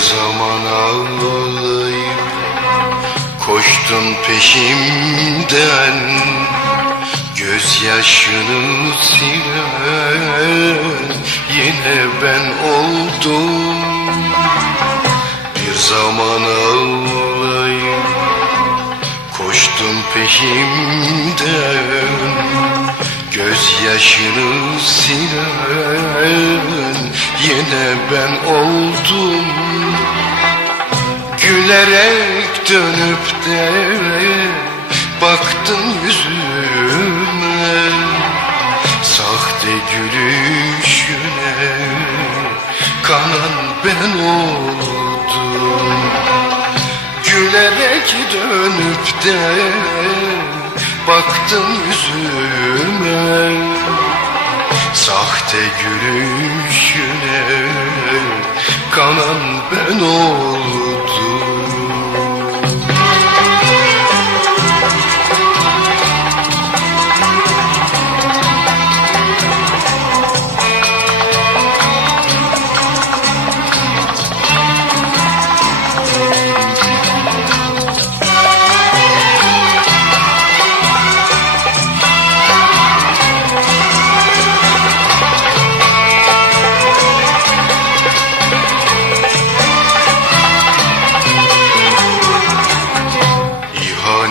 Zaman ağlayıp koştun peşimden Gözyaşını silen yine ben oldum. Bir zaman ağlayıp koştun peşimden Gözyaşını silen yine ben oldum. Gülerek dönüp de baktın yüzüme. Sahte gülüşüne kanan ben oldum. Gülerek dönüp de baktın yüzüme. Sahte gülüşüne kanan ben oldum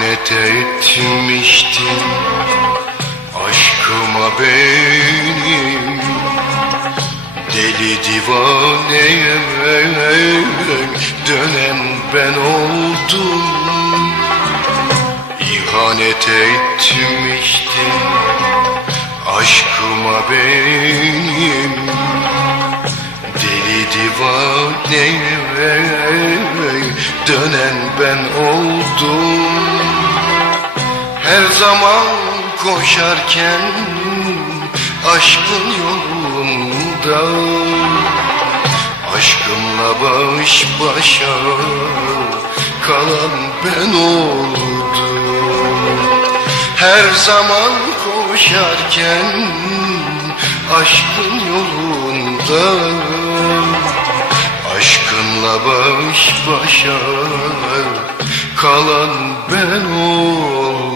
İhanet etmiştin aşkıma benim Deli divaneye dönen ben oldum. İhanet etmiştin aşkıma benim. Deli divaneye dönen ben oldum Her zaman koşarken aşkın yolunda. Aşkınla baş başa kalan ben oldum. Her zaman koşarken aşkın yolunda. Aşkınla baş başa kalan ben oldum